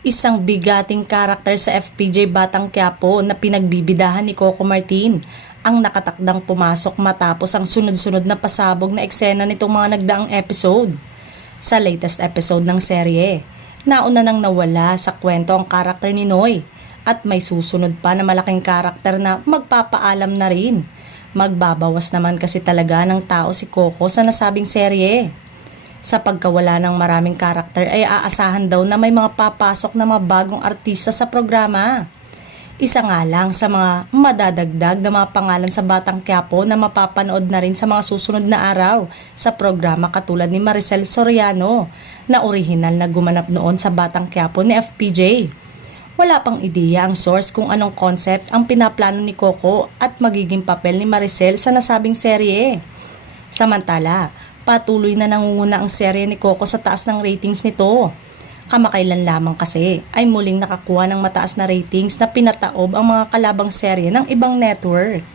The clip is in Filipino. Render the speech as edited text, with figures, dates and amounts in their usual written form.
Isang bigating karakter sa FPJ Batang Quiapo na pinagbibidahan ni Coco Martin ang nakatakdang pumasok matapos ang sunod-sunod na pasabog na eksena nitong mga nagdaang episode. Sa latest episode ng serye, nauna nang nawala sa kwento ang karakter ni Noy at may susunod pa na malaking karakter na magpapaalam na rin. Magbabawas naman kasi talaga ng tao si Coco sa nasabing serye. Sa pagkawala ng maraming karakter ay aasahan daw na may mga papasok na mga bagong artista sa programa. Isa nga lang sa mga madadagdag na mga pangalan sa Batang Quiapo na mapapanood na rin sa mga susunod na araw sa programa katulad ni Maricel Soriano na orihinal na gumanap noon sa Batang Quiapo ni FPJ. Wala pang ideya ang source kung anong concept ang pinaplano ni Coco at magiging papel ni Maricel sa nasabing serye. Samantala, patuloy na nangunguna ang serye ni Coco sa taas ng ratings nito. Kamakailan lamang kasi ay muling nakakuha ng mataas na ratings na pinataob ang mga kalabang serye ng ibang network.